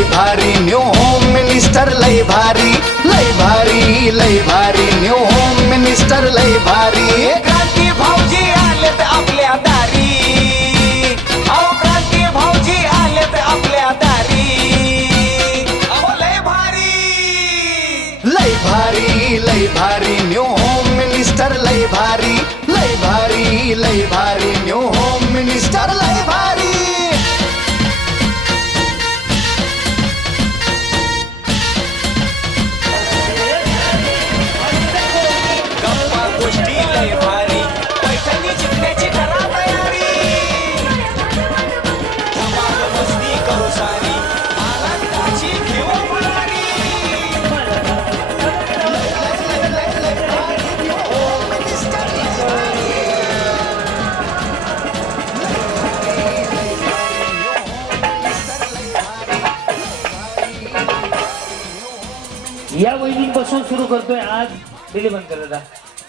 लय भारी new home minister लय भारी लय भारी लय भारी न्यू होम मिनिस्टर लय भारी क्रांती भाऊजी आलेत आपल्या दारी अहो क्रांती भाऊजी आलेत आपल्या दारी अहो लय भारी लय भारी न्यू होम मिनिस्टर लय भारी लय भारी लय भारी न्यू होम मिनिस्टर लय भारी गप्पा गोष्टी लय भारी पैठणी जिंकण्याची करा तयारी धमाल मस्ती करू सारी आनंदाची घेऊ भरारी या वहिनीपासून सुरू करतोय आज दिली बंद करत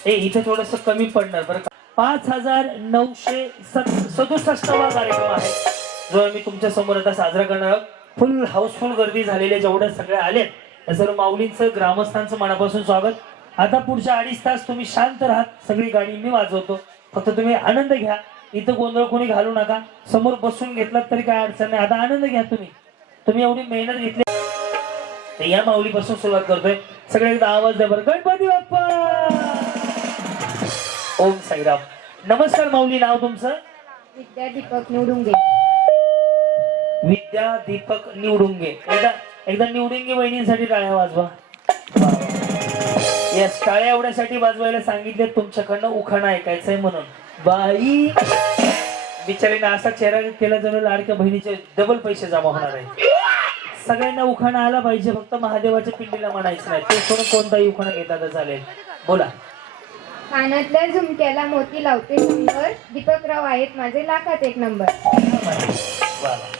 हे इथे थोडस कमी पडणार बरं का 5967वा कार्यक्रम आहे जो आम्ही तुमच्या समोर आता साजरा करणार आहोत. फुल हाऊसफुल गर्दी झालेल्या जेवढ्या सगळ्या आलेत त्या सर्व माऊलींचं ग्रामस्थांचं मनापासून स्वागत. आता पुढच्या 2.5 तास तुम्ही शांत राहा. सगळी गाडी मी वाजवतो, फक्त तुम्ही आनंद घ्या. इथं गोंधळ कोणी घालू नका. समोर बसून घेतलात तरी काय अडचण नाही. आता आनंद घ्या. तुम्ही एवढी मेहनत घेतली. या माऊलीपासून सुरुवात करतोय. सगळे एकदा आवाज द्या बरं. गणपती बाप्पा. ओम साईराम. नमस्कार माऊली. नाव तुमचं? विद्या दीपक निवडुंगे. विद्या दीपक निवडुंगे. एकदा निवडुंगे वहिनींसाठी टाळ्या वाजवा. या टाळ्या एवढ्यासाठी वाजवायला सांगितले तुमच्याकडनं उखाणा ऐकायचंय म्हणून. बाई बिचारीने असा चेहरा केला जणू लाडक्या बहिणीचे डबल पैसे जमा होणार आहे. सगळ्यांना उखाणा आला पाहिजे, फक्त महादेवाच्या पिंडीला म्हणायचं नाही. ते सोडून कोणताही उखाणा घेतला तर चालेल. बोला. कानातल्या झुमक्याला मोती लावते 100. दीपकराव आहेत माझे लाखात 1 नंबर.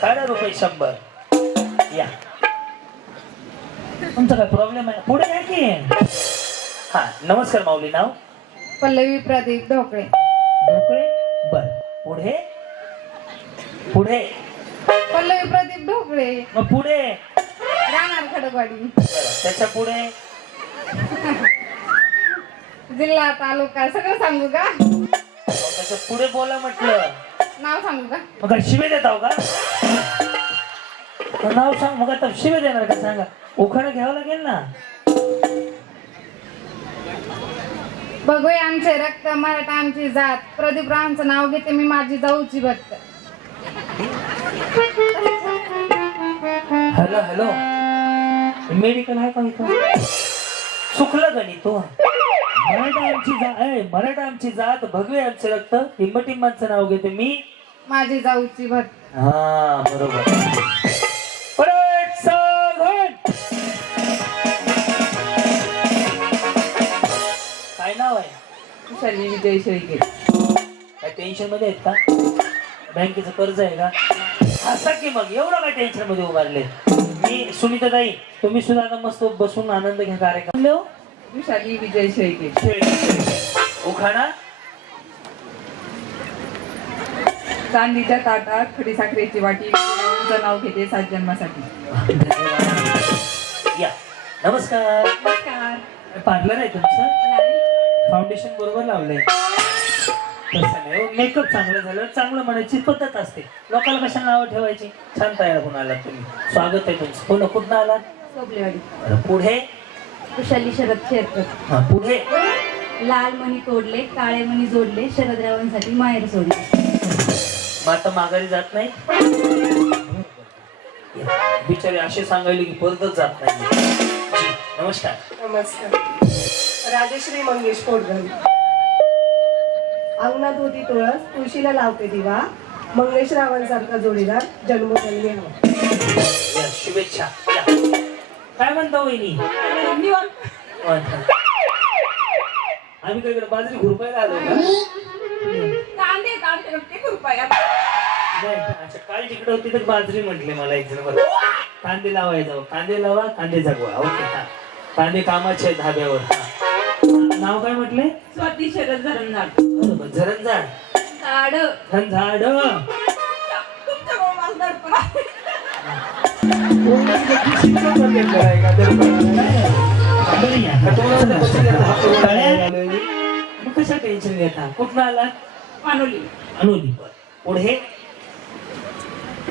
काढा रुपये 100. या तुमचा काय प्रॉब्लेम आहे? पुढे या की. हा नमस्कार माऊली. नाव? पल्लवी प्रदीप ढोकळे. ढोकळे. बर. पुढे पुढे पल्लवी प्रदीप ढोकळे. मग पुढे राहणार खडकवाडी. त्याच्या पुढे जिल्हा तालुका सगळं सांगू का? त्याच्या पुढे बोला म्हटलं. नाव सांगू का? मग काय शिवे देत आहो का? नाव सांग. मग आता शिवे देणार का? सांगा. उखाणा घ्यावं लागेल ना. बघूया आमचे रक्त मराठा आमची जात. प्रदीप रावांचं नाव घेते मी माझी जाऊची भक्त. Hello hello. मेडिकल आहे का इथं? चुकलं गणित तो. मराठा आमची जात भगवे आमचे रक्त टिंबटिंबांचं नाव घेते मी माझी जाऊची भक्त. हा बरोबर. परत सावधान. काय नाव आहे? कुशाली विजय शेळके. काय टेन्शन मध्ये आहेत का? बँकेचं कर्ज आहे का? असं की मग एवढं काय टेन्शन मध्ये उभारले. मी सुनीता ताई तुम्ही सुद्धा आता मस्त बसून आनंद घ्या कार्यक्रम. कुशाली विजय शेळके. उखाणा. चांदीच्या ताटात खडी साखरेची वाटी. नाव घेते 7 जन्मासाठी. या नमस्कार. नमस्कार. पार्लर आहे तुमचं? फाउंडेशन बरोबर लावलंय? तसं नाही. मेकअप चांगलं झालं चांगलं म्हणायची पद्धत असते. लोकांना कशाला नावं ठेवायची. छान तयार होऊन आलात तुम्ही. स्वागत आहे तुमचं. पुन्हा कुठं आलात? सोबलेवाडी. पुढे कुशाली शरद शेरकर. हा पुढे लाल मणी तोडले काळे मणी जोडले शरदरावांसाठी माहेर सोडले. मग आता माघारी जात नाही. बिचारे असे सांगायले की परतच जात नाही. नमस्कार. नमस्कार. राजश्री मंगेश कोडगल. अंगणात होती तुळस तुळशीला लावते दिवा. मंगेश रावांसारखा जोडीदार जन्मोजन्मी हवा. या, शुभेच्छा. या. काय म्हणता वहिनी? आम्ही काय बाजरी घुरपायला आलो का? अच्छा काल तिकडे होती तर बाजरी म्हटले मला एक जण. कांदे लावायचा. कांदे लावा कांदे जगवा. ओके. हा कांदे कामाचे धाब्यावर. नाव काय म्हटले? स्वाती शरद झरणझाड. बरोबर. झरणझाड. झाड. झाड. तुमच्या बरं या. मग कशा टेन्शन घेता? कुठं आला? अनोली. पुढे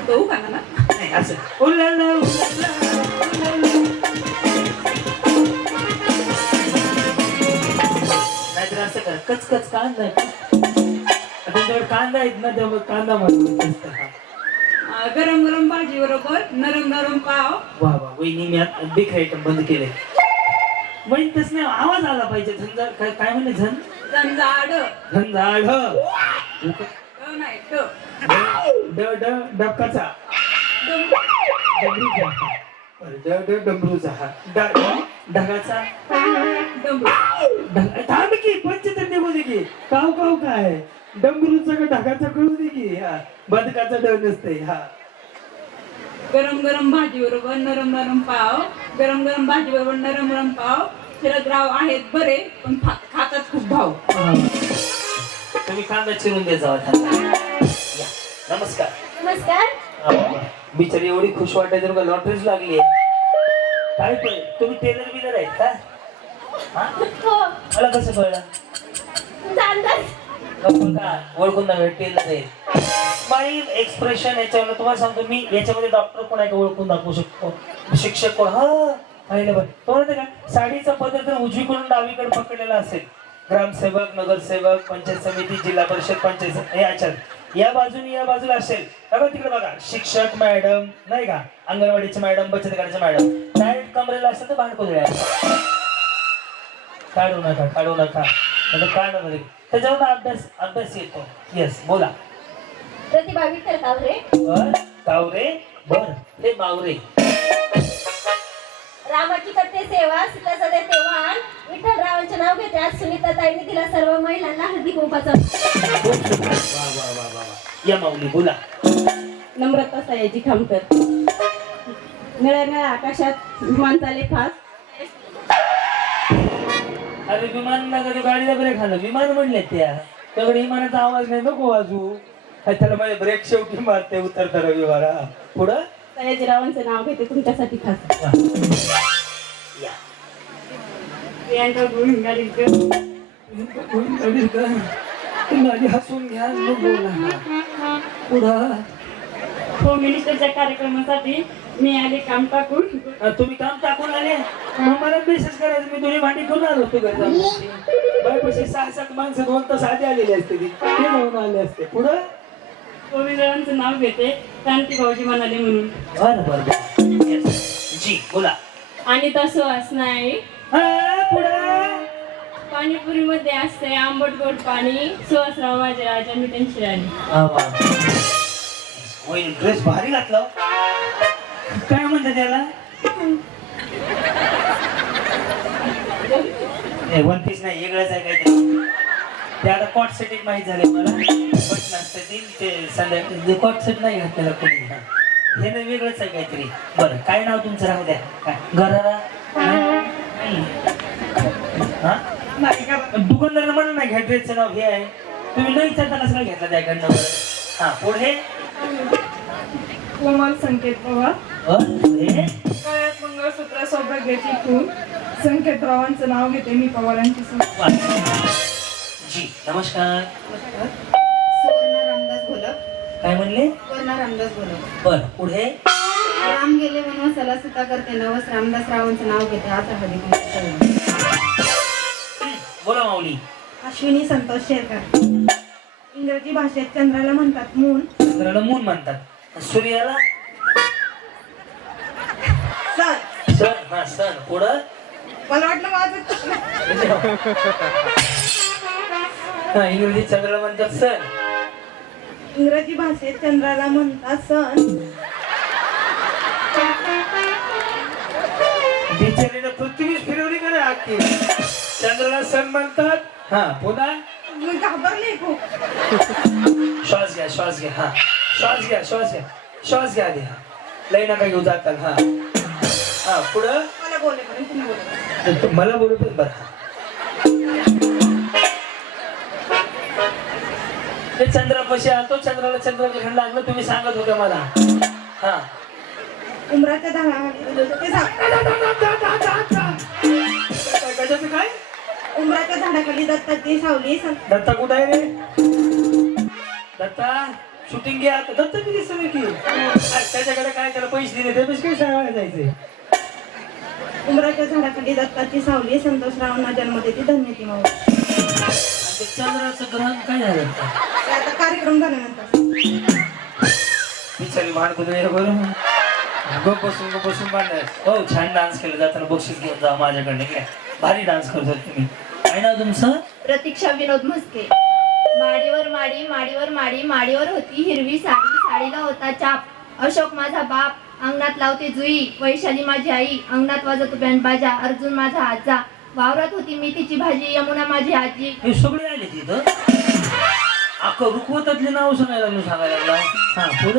नाही असं उलाला, उलाला, उलाला. नाहीतर असं कर कचकच कांदा आहे. तुमच्याकडे कांदा आहेत ना, त्यामुळे कांदा म्हणून गरम गरम भाजी बरोबर नरम नरम पाव. वा वा वहिनी मी आता बिग आयटम बंद केले. वहिनी तस नाही आवाज आला पाहिजे. झंझाड काय म्हणले? झंझाड झंझाड नाही डबकाचा डमरूचा ढगाचा थांब की पंचतर निघू दे की. काव काव काय डमरूचा का ढगाचा कळू दे की. हा बदकाचा डर नसते. हा गरम गरम भाजी बरोबर नरम नरम पाव. गरम गरम भाजी बरोबर नरम नरम पाव. शरदराव आहेत बरे पण खातात खूप भाव. तुम्ही कांदा चिरून द्यायचा होता. नमस्कार. नमस्कार. बिचारी एवढी खुश वाटायची का लॉटरीच लागली. काय तुम्ही टेलर बिलर आहेत का? हो. मला कसं कळलं? ओळखून नव्हे टेलर आहे. स्माईल एक्सप्रेशन याच्यावर तुम्हाला सांगतो मी. याच्यामध्ये डॉक्टर कोण आहे का ओळखून दाखवू शकतो. शिक्षक कोण? हा पाहिलं बरं. तो का साडीचा पदर तर उजवीकडून डावीकडे पकडलेला असेल. ग्रामसेवक, नगरसेवक, पंचायत समिती, जिल्हा परिषद, पंचायत याच्यात या बाजूने या बाजूला असेल. बघा तिकडे बघा शिक्षक मॅडम नाही का, अंगणवाडीचे मॅडम, बचत गटाचे मॅडम. डायरेक्ट कमरेला असेल तर भांडकोदळ्या काढू नका काढणार त्याच्यावर अभ्यास येतो. येस बोला. प्रतिभा विठ्ठल कावरे. कावरे बर हे बावरे. रामाची करते सेवा, सीताचा देते वाण. विठ्ठलरावांचे नाव घेते आज सुनीताताईंनी दिला सर्व महिलांना हळदी कुंकवाचा. या माऊली बोला. नम्रता सयाजी खामकर. निळ्या निळ्या आकाशात विमान चाले फास्ट. अरे विमान ना कधी गाडीला ब्रेक खाल्लं. विमान म्हणले त्याकडे विमानाचा आवाज नाही नको वाजू. त्याला माझे ब्रेक शेवटी मारते उतरता रविवारा. पुढं सयाजीरावांचं नाव घेते तुमच्यासाठी खास. प्रियांका गोविंदगाडीकर. माझी हसून घ्या बोला. पुढं होम मिनिस्टरच्या कार्यक्रमासाठी मी आले काम टाकून. तुम्ही काम टाकून आले. मला मेसेज करायचं. मी दोन्ही भांडी घेऊन आलो होतो घरचा. बायपाशी 6-7 माणसं 2 तास आधी आलेली असते. ती घेऊन आले असते. पुढं गोविंदरावांचं नाव घेते क्रांती भाऊजी म्हणाले म्हणून. बरं जी बोला. अनिता सुहास नाही. पुढं पाणीपुरी मध्ये असते आंबट गोड पाणी. सुहासराव माझे राजा मी त्यांची राणी. ड्रेस भारी घातला. काय म्हणतात त्याला? 1 पीस नाही वेगळंच आहे काहीतरी. ते आता कॉट सेट एक माहीत झाले मला. बटन असते ते संध्याकाळी कॉट सेट नाही घातलेला कोणी. हे नाही वेगळंच आहे काहीतरी. बरं काय नाव तुमचं राहू द्या. काय घराला हा दुकानदारांना म्हणून नाही घ्या ड्रेसचं नाव हे आहे. तुम्ही नाही विचारताना काय घेतला त्याकडनं. हा पुढे कोमल संकेत पवार. गळ्यात मंगळसूत्र सौभाग्याची खून. संकेतरावांचं नाव घेते मी पवारांची सून. जी नमस्कार. सुवर्ण रामदास घोलप. काय म्हणले? सुवर्ण रामदास घोलप. बर पुढे राम गेले वनवासाला सीता करते नवस. रामदास रावांचं नाव घेते आता हळदी कुंकवाचा. बोला माऊली. अश्विनी संतोष शेरकर. इंग्रजी भाषेत चंद्राला म्हणतात मून. चंद्राला मून म्हणतात. सूर्याला सण. हा सण. पुढं मला वाटलं माझं हा इंग्रजी चंद्राला म्हणतात सण. इंग्रजी भाषेत चंद्राला म्हणतात सण. बिचारीनं पृथ्वीच फिरवली का नाही अख्खी. चंद्राला सण म्हणतात. हा पुन्हा मी घाबरले खूप. श्वास घ्या. हा श्वास घ्या आधी. हा लई नका घेऊ जाताल. हा हा पुढं मला बोलेपर्यंत तुम्ही बोला. मला बोलू पण बरं. ते चंद्रापाशी आलो. चंद्राला चंद्रग्रहण लागलं. तुम्ही सांगत होते मला. हा उमराच्या झाडाखाली कशाचं काय उमराच्या झाडाखाली दत्ताची सावली दत्ता कुठं आहे रे दत्ता शूटिंग घ्या दत्ता किती दिसत की त्याच्याकडे काय त्याला पैसे दिले ते पैसे काय सांगायला जायचे उमराच्या झाडाखाली दत्ताची सावली संतोषरावांना जन्म देते धन्य ती माऊली. ते चंद्राचं ग्रहण काय झालं ते आता कार्यक्रम झाल्यानंतर बिचारी भांड कुठे बरं गप बसून बांधणार हो छान डान्स केला जाताना बक्षीस घेऊन जा माझ्याकडे काय भारी डान्स करतो तुम्ही काय नाव तुमचं प्रतीक्षा विनोद म्हस्के. माडीवर माडी माडीवर माडी माडीवर होती हिरवी साडी साडीला होता चाप अशोक माझा बाप अंगणात लावते जुई वैशाली माझी आई अंगणात वाजतो बँड बाजा अर्जुन माझा आजा वावरात होती मेथीची भाजी यमुना माझी आजी. हे सगळे आले तिथं अख्खं रुखवतातले नाव सांगायला लागला हा पुढं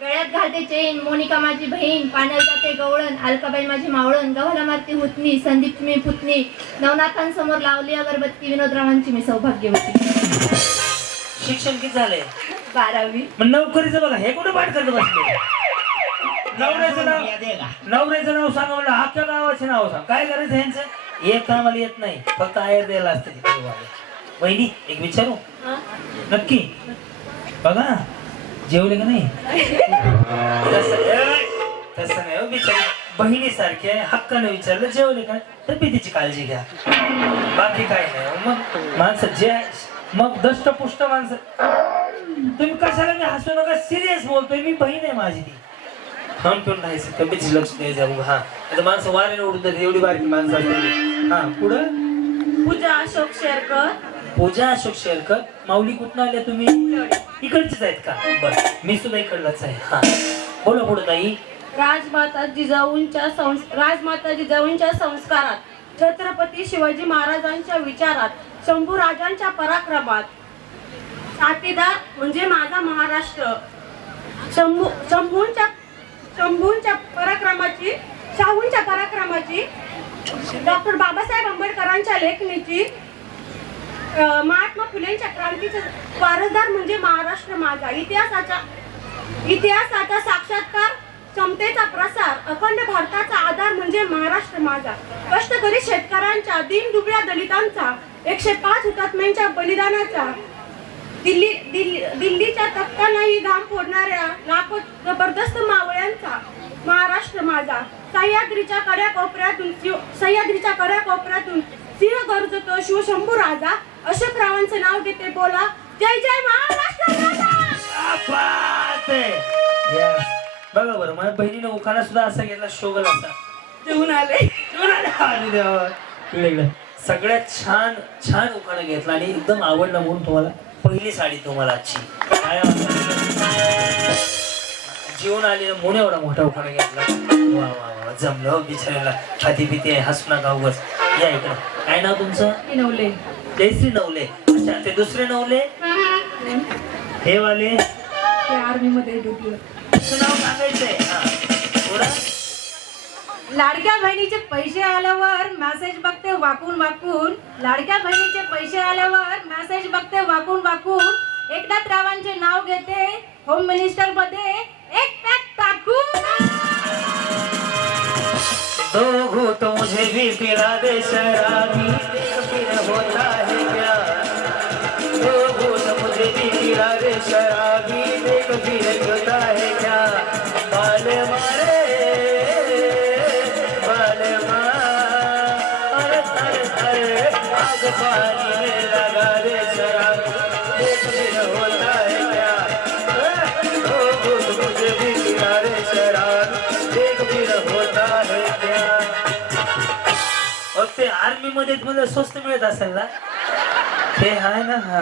गळ्यात घालते चेन मोनिका माझी बहीण पाण्यात जाते गवळण अलकाबाई माझी मावळण गव्हाला मारती हुतनी संदीप मी पुतणी नवनाथांसमोर लावली अगरबत्ती विनोदरावांची मी सौभाग्यवती. शिक्षण किती झालंय 12वी. मग नोकरीचं बघा हे कुठं पाठ करत बसले नवऱ्याचं नाव सांगा म्हणलं अख्ख्या गावाचे नाव सांग काय करायचं ह्यांचं एक कामाला येत नाही फक्त आयर द्यायला असते वहिनी एक विचारू नक्की बघा जेवले का नाही तसं नाही हो बिचारी बहिणीसारखी आहे हक्काने विचारलं जेवले का तब्येतीची काळजी घ्या बाकी काय नाही मग माणसं जे मग दष्टपुष्ट माणसं तुम्ही कशाला मी हसू नका सिरियस बोलतोय मी बहीण आहे माझी ती खाऊन पिऊन राहायचं तब्येतीची लक्ष द्यायचं हा आता माणसं वाऱ्याने उडून जाते एवढी बारकी माणसं असते हा पुढं पूजा अशोक शेरकर पूजा अशोक शेरकर माऊली कुठं आल्या तुम्ही इकडचीच आहेत का बरं मी सुद्धा इकडलाच आहे हा बोला पुढं ताई राजमाता जिजाऊंच्या संस्कारात छत्रपती शिवाजी महाराजांच्या विचारात शंभू राजांच्या पराक्रमात साथीदार म्हणजे माझा महाराष्ट्र शंभूंच्या पराक्रमाची शाहूंच्या पराक्रमाची डॉक्टर बाबासाहेब आंबेडकरांच्या लेखणीची महात्मा फुलेंच्या क्रांतीचे वारसदार म्हणजे महाराष्ट्र माझा इतिहासाचा साक्षात्कार समतेचा प्रसार अखंड भारताचा आधार म्हणजे महाराष्ट्र माझा कष्टकरी शेतकऱ्यांच्या दीनदुबळ्या दलितांचा 105 हुतात्म्यांच्या बलिदानाचा दिल्लीच्या तख्तांनाही घाम फोडणाऱ्या लाखो जबरदस्त मावळ्यांचा महाराष्ट्र माझा सह्याद्रीच्या कड्याकोपऱ्यातून सिंह गरजतो शिवशंभू राजा अशोकरावांचं नाव घेते बोला जय जय महाराष्ट्र बघा बरं माझ्या बहिणीने उखाणा सुद्धा असा घेतला शोगल असा जेवून आले सगळ्यात छान छान उखाणा घेतला आणि एकदम आवडला म्हणून तुम्हाला पहिली साडी तुम्हाला आजची काय जीवन आलेला म्हणून एवढा मोठा उखाणा घेतला वा वा वा जमलं हो बिचारायला छाती पिती आहे हसू नका उगाच या इकडं काय नाव तुमचं नवले जयश्री नवले अच्छा ते दुसरे नवले हे वाले आर्मी मध्ये ड्युटीवर नाव सांगायचंय हा थोडं लाडक्या बहिणीचे पैसे आल्यावर मेसेज बघते वाकून लाडक्या बहिणीचे पैसे आल्यावर मेसेज बघते वाकून एकनाथ रावांचे नाव घेते होम मिनिस्टर मध्ये एक पॅक टाकून दो घूंट मुझे भी पिला दे शराबी फिर होता है क्या दो घूंट मुझे भी पिला दे शराबी देख फिर होता है क्या बाल मारे आग पानी में लगा दे शराबी देख फिर होता है क्या दो घूंट मुझे भी पिला दे शराबी देख फिर होता है क्या ते आर्मी मध्ये मला स्वस्त मिळत असेल ना ते आहे ना हा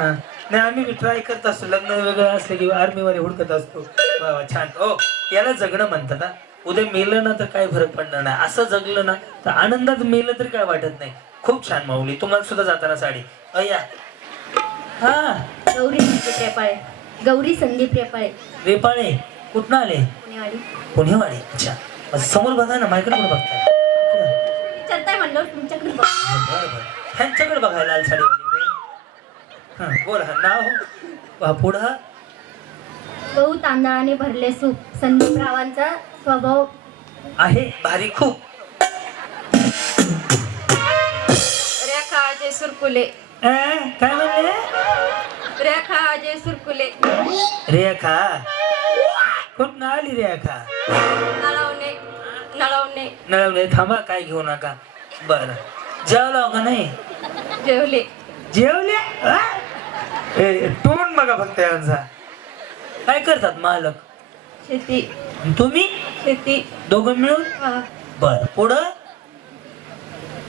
नाही आम्ही ट्राय करत असतो लग्न वेगळं असलं किंवा आर्मी मध्ये हुडकत असतो वा वा छान हो याला जगणं म्हणतात ना उद्या मेलं ना तर काय फरक पडणार नाही असं जगलं ना तर आनंदात मेलं तर काय वाटत नाही खूप छान माऊली तुम्हाला सुद्धा जाताना साडी अय्या हा गौरी संदीप रेपाळे कुठनं आले पुणेवाडी अच्छा समोर बघा ना माझ्याकडे कुठं बघताय विचारताय म्हणलं तुमच्याकडे बरं बरं ह्यांच्याकडे बघायला लाल साडीवाली हा बोल हा नाव पुढं गहू तांदळाने भरले सूप संदीप रावांचा स्वभाव आहे भारी खूप. रेखा अजय सुरकुले. काय म्हणले? रेखा अजय सुरकुले. रेखा कुठं आली रेखा? नळवणे. नळवणे. नळवणे. थांबा काय घेऊ नका. बर जेवला का नाही? जेवले. जेवले? टोन बघा फक्त यांचा. काय करतात मालक? शेती. तुम्ही? शेती. दोघं मिळून? हा. बर पुढं?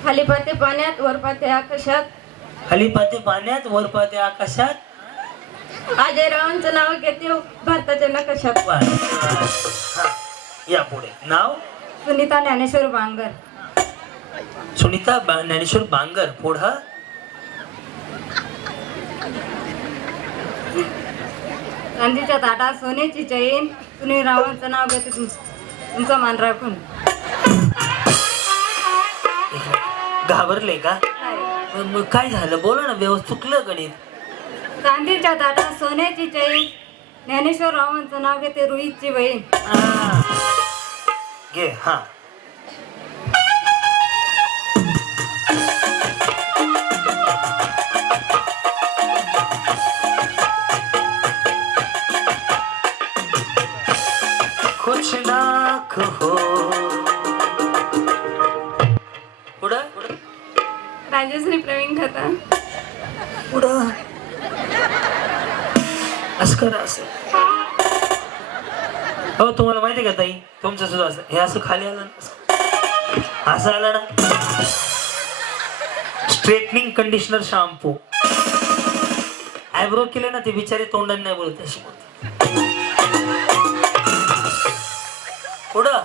खाली पाते पाण्यात वर पाते आकाशात. खाली पाते पाण्यात वर पाते आकाशात. अजय रावांचं नाव घेते भारताच्या नकाशात. बर. हा. या पुढे. नाव? सुनीता ज्ञानेश्वर बांगर. सुनीता ज्ञानेश्वर बांगर. पुढं? गांधीच्या ताटात सोन्याची चैन. सुनील रावांचं नाव घेते तुमचा मान राखून. घाबरले का? मग काय झालं बोला ना. व्यवस्थित चुकलं गणित. गांधीच्या ताटात सोन्याची चैन. ज्ञानेश्वर रावांचं नाव घेते रोहितची बहीण. घे. हा. कुछ ना कहो. पुढं? राजश्री प्रवीण खतान. पुढं? असं करा. असं हो. तुम्हाला माहिती आहे का ताई? तुमचं सुद्धा असं हे असं खाली आलं ना. असं आलं ना. Straightening conditioner shampoo. आयब्रो केले ना ते बिचारे तोंडाने नाही बोलत अशी बोलते. पुढं?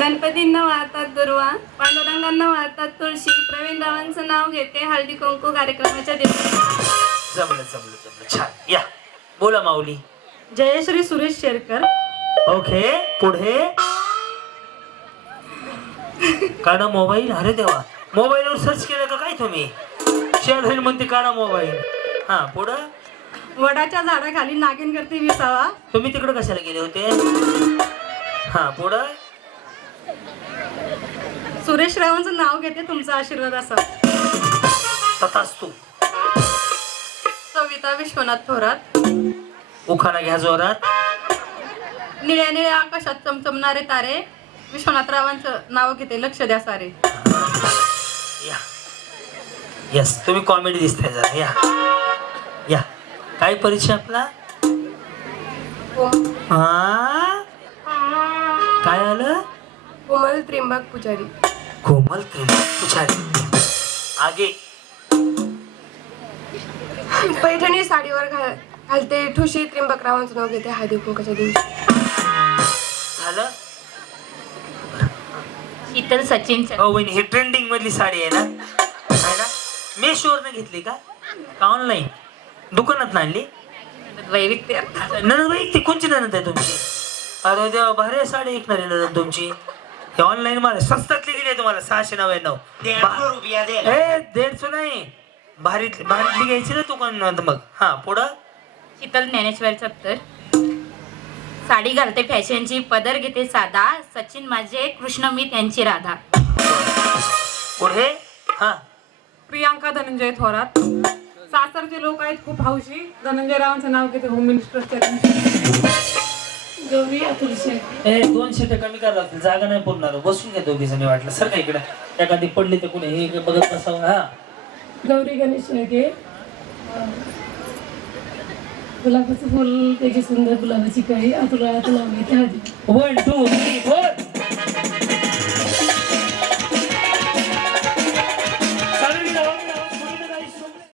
गणपतींना वाहतात दुर्वा. पांडुरंगांना वाहतात तुळशी. प्रवीण रावांचं नाव घेते हळदी कुंकू कार्यक्रमाच्या दिवशी. जमलं जमलं जमलं. छान. या बोला माऊली. जयश्री सुरेश शेरकर. ओके. पुढे? काढा मोबाईल. अरे देवा. मोबाईलवर सर्च केलं का काय तुम्ही? शेअर म्हणते काढा मोबाईल. हा. पुढं? वडाच्या झाडाखाली नागिन करते विसावा. तुम्ही तिकडे कशाला गेले होते? हा. पुढं? सुरेश रावांचं नाव घेते तुमचा आशीर्वाद असा. तथास्तु. सविता विश्वनाथ थोरात. उखाणा घ्या जोरात. निळ्या निळ्या आकाशात चमचमणारे तारे. विश्वनाथ रावांचं नाव घेते लक्ष द्या सारे. या. यस तुम्ही कॉमेडी दिसताय जरा. या या. काय परिचय आपला? हा. काय आलं? कोमल त्रिंबक पुजारी. कोमल त्रिंबक पुजारी. आगे. पैठणी साडीवर घालते ठुशी. त्रिंबक रावांचं नाव घेते हळदी कुंकाच्या दिवशी. झालं? शीतल सचिन. हो वहिनी ही ट्रेंडिंग मधली साडी आहे ना? आहे ना? मेशोवरनं घेतली का ऑनलाईन? दुकानात आणली? वैविध्य. ननद बाई ती कोणची ननद आहे तुमची? अरे देवा भारी साडी ऐकणार आहे ननद तुमची. हे ऑनलाईन मला स्वस्तातली दिली आहे तुम्हाला 699. 150 रुपया दे. 150 नाही. भारीतली घ्यायची ना दुकानात. मग हा. पुढं? शीतल ज्ञानेश्वर सत्तर. साडी घालते फॅशनची. पदर घेते साधा. सचिन माझे कृष्ण मी त्यांची राधा. पुढे? हा. प्रियांका धनंजय थोरात. सासरचे लोक आहेत खूप हौशी. धनंजय रावांचं नाव घेते होम मिनिस्टरच्या. गौरी अतुल शेख. 200 कमी करावं लागतील. जागा नाही पुरणार. बसून घ्या दोघी जणी वाटलं. सर का इकडे एखादी पडली तर कुणी हे बघत बसावं. हा. गौरी गणेश शेळके. गुलाबाचं फुल त्याची सुंदर गुलाबाची कळी. अतुल नाव घेते हळदी. 1 2 3 4